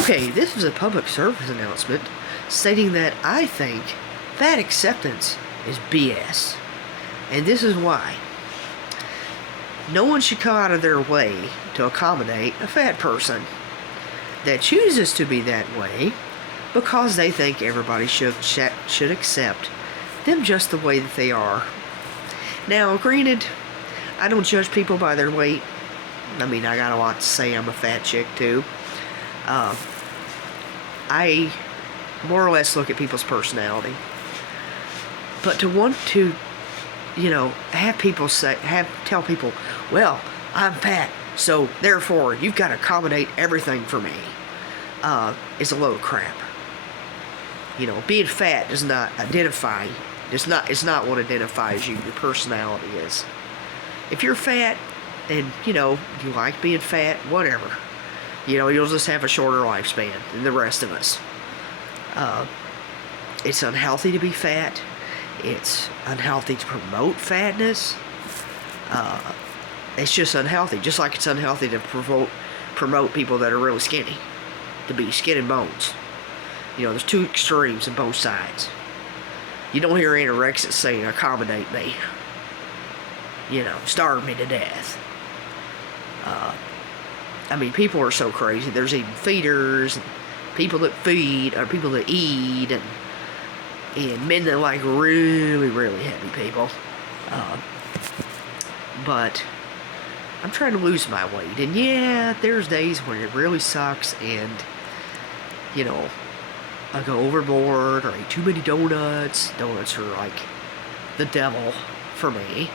Okay, this is a public service announcement stating that I think fat acceptance is BS. And this is why. No one should come out of their way to accommodate a fat person that chooses to be that way because they think everybody should accept them just the way that they are. Now, granted, I don't judge people by their weight. I mean, I got a lot to say. I'm a fat chick, too. I more or less look at people's personality. But to want to, have people tell people, well, I'm fat, so therefore you've got to accommodate everything for me, is a load of crap. Being fat does not identify. It's not what identifies you. Your personality is. If you're fat, and you like being fat, whatever. You'll just have a shorter lifespan than the rest of us. It's unhealthy to be fat. It's unhealthy to promote fatness. It's just unhealthy. Just like it's unhealthy to promote people that are really skinny. To be skin and bones. There's two extremes on both sides. You don't hear anorexics saying, accommodate me. Starve me to death. People are so crazy. There's even feeders, and people that feed, or people that eat, and men that like really, really heavy people. But I'm trying to lose my weight, and yeah, there's days when it really sucks, and I go overboard, or eat too many donuts. Donuts are like the devil for me.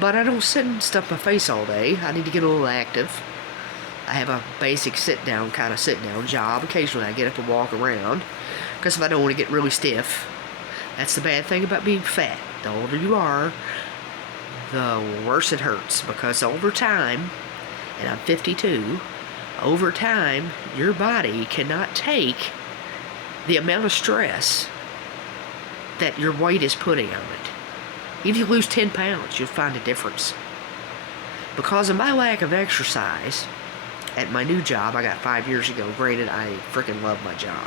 But I don't sit and stuff my face all day. I need to get a little active. I have a basic sit-down job. Occasionally I get up and walk around. Because if I don't want to get really stiff. That's the bad thing about being fat. The older you are, the worse it hurts. Because over time, and I'm 52, over time, your body cannot take the amount of stress that your weight is putting on it. If you lose 10 pounds, you'll find a difference. Because of my lack of exercise at my new job I got 5 years ago, granted, I freaking love my job.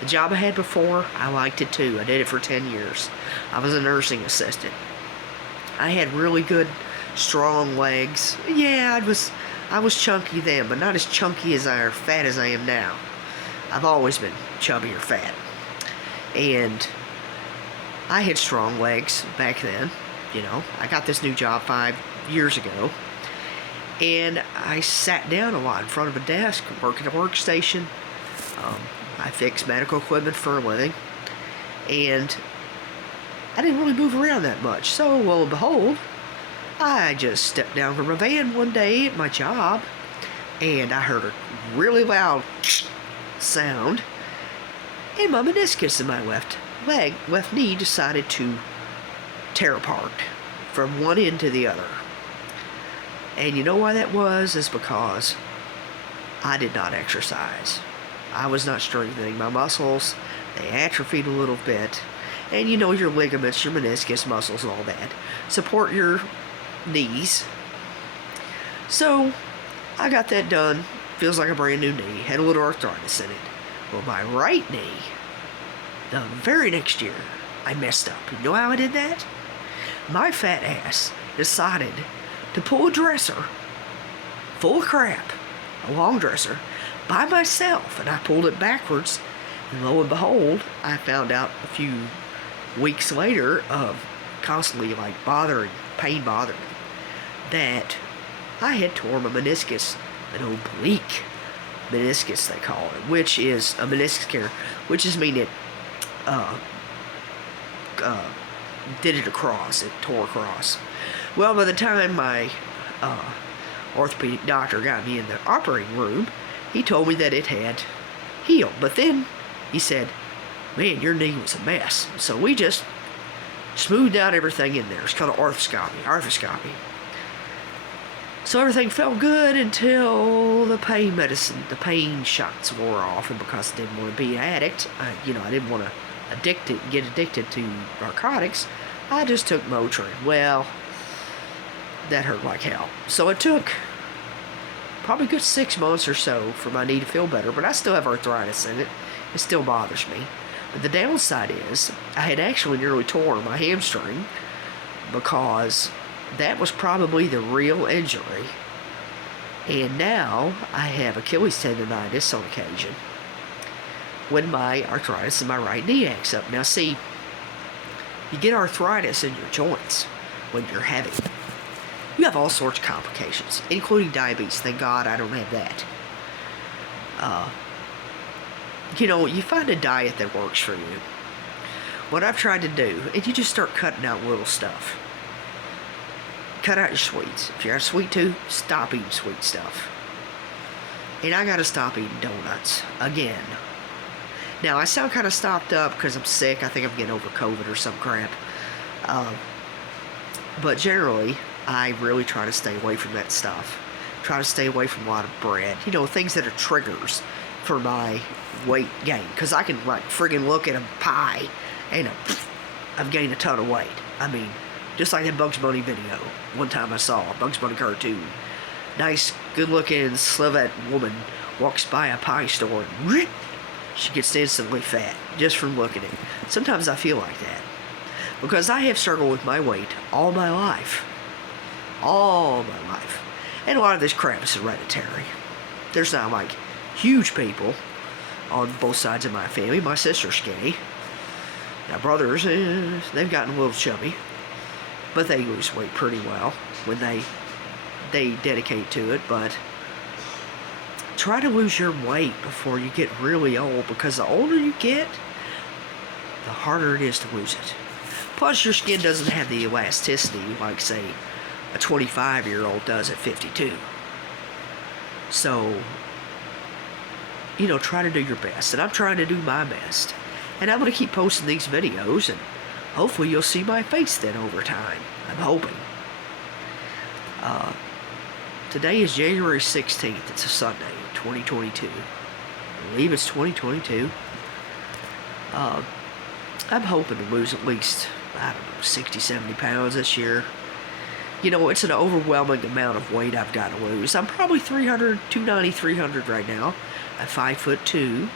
The job I had before, I liked it too. I did it for 10 years. I was a nursing assistant. I had really good, strong legs. Yeah, I was chunky then, but not as chunky or fat as I am now. I've always been chubby or fat. And I had strong legs back then, I got this new job 5 years ago, and I sat down a lot in front of a desk, working a workstation. I fix medical equipment for a living, and I didn't really move around that much. So, lo and behold, I just stepped down from a van one day at my job, and I heard a really loud sound, and my meniscus in my left knee decided to tear apart from one end to the other. And you know why that was? Is because I did not exercise. I was not strengthening my muscles. They atrophied a little bit. And your ligaments, your meniscus, muscles, and all that support your knees. So I got that done. Feels like a brand new knee. Had a little arthritis in it. Well, my right knee, the very next year, I messed up. You know how I did that? My fat ass decided to pull a dresser full of crap, a long dresser, by myself, and I pulled it backwards, and lo and behold, I found out a few weeks later of constantly pain bothering, that I had torn my meniscus, an oblique meniscus they call it, which is a meniscus tear, which is mean it did it across. It tore across. Well, by the time my orthopedic doctor got me in the operating room, he told me that it had healed. But then he said, man, your knee was a mess. So we just smoothed out everything in there. It's called arthroscopy. So everything felt good until the pain shots wore off. And because I didn't want to be an addict, I didn't want to get addicted to narcotics, I just took Motrin. Well, that hurt like hell. So it took probably a good 6 months or so for my knee to feel better, but I still have arthritis in it. It still bothers me. But the downside is I had actually nearly torn my hamstring because that was probably the real injury. And now I have Achilles tendonitis on occasion when my arthritis in my right knee acts up. Now see, you get arthritis in your joints when you're heavy. You have all sorts of complications, including diabetes. Thank God I don't have that. You find a diet that works for you. What I've tried to do, and you just start cutting out little stuff. Cut out your sweets. If you're a sweet tooth, stop eating sweet stuff. And I gotta stop eating donuts again. Now, I sound kind of stopped up because I'm sick. I think I'm getting over COVID or some crap. But generally, I really try to stay away from that stuff. Try to stay away from a lot of bread. Things that are triggers for my weight gain. Because I can, friggin' look at a pie and I've gained a ton of weight. I mean, just like that Bugs Bunny video. One time I saw a Bugs Bunny cartoon. Nice, good-looking Slovak woman walks by a pie store and she gets instantly fat just from looking at it. Sometimes I feel like that because I have struggled with my weight all my life. All my life. And a lot of this crap is hereditary. There's not huge people on both sides of my family. My sister's skinny. Now brothers, they've gotten a little chubby. But they lose weight pretty well when they dedicate to it. But try to lose your weight before you get really old, because the older you get, the harder it is to lose it. Plus, your skin doesn't have the elasticity like, say, a 25-year-old does at 52. So, try to do your best. And I'm trying to do my best. And I'm going to keep posting these videos, and hopefully you'll see my face then over time. I'm hoping. Today is January 16th. It's a Sunday, 2022. I believe it's 2022. I'm hoping to lose at least, 60, 70 pounds this year. It's an overwhelming amount of weight I've got to lose. I'm probably 290, 300 right now. I'm 5'2",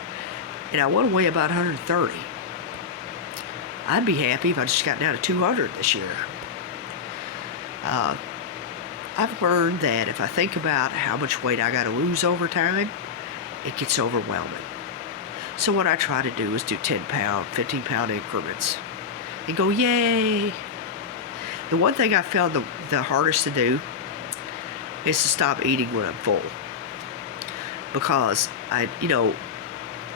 and I want to weigh about 130. I'd be happy if I just got down to 200 this year. I've learned that if I think about how much weight I got to lose over time, it gets overwhelming. So what I try to do is do 10-pound, 15-pound increments and go, yay! The one thing I found the hardest to do is to stop eating when I'm full. Because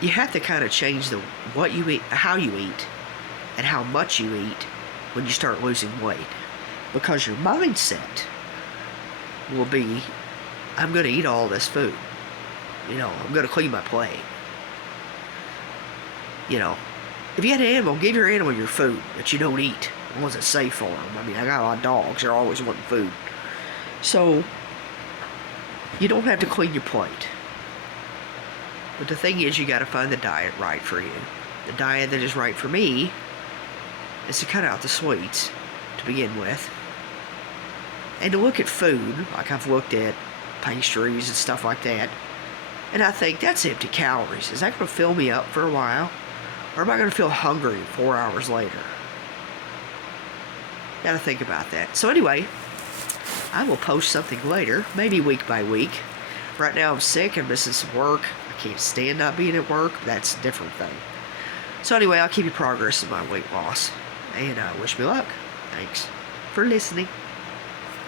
you have to kind of change what you eat, how you eat, and how much you eat when you start losing weight. Because your mindset will be, I'm going to eat all this food. I'm going to clean my plate. If you had an animal, give your animal your food that you don't eat. The ones that's safe for them. I mean, I got a lot of dogs. They're always wanting food. So, you don't have to clean your plate. But the thing is, you got to find the diet right for you. The diet that is right for me is to cut out the sweets to begin with. And to look at food, like I've looked at pastries and stuff like that, and I think, that's empty calories. Is that going to fill me up for a while? Or am I going to feel hungry 4 hours later? Got to think about that. So anyway, I will post something later, maybe week by week. Right now I'm sick, I'm missing some work. I can't stand not being at work. That's a different thing. So anyway, I'll keep you progress in my weight loss. And wish me luck. Thanks for listening.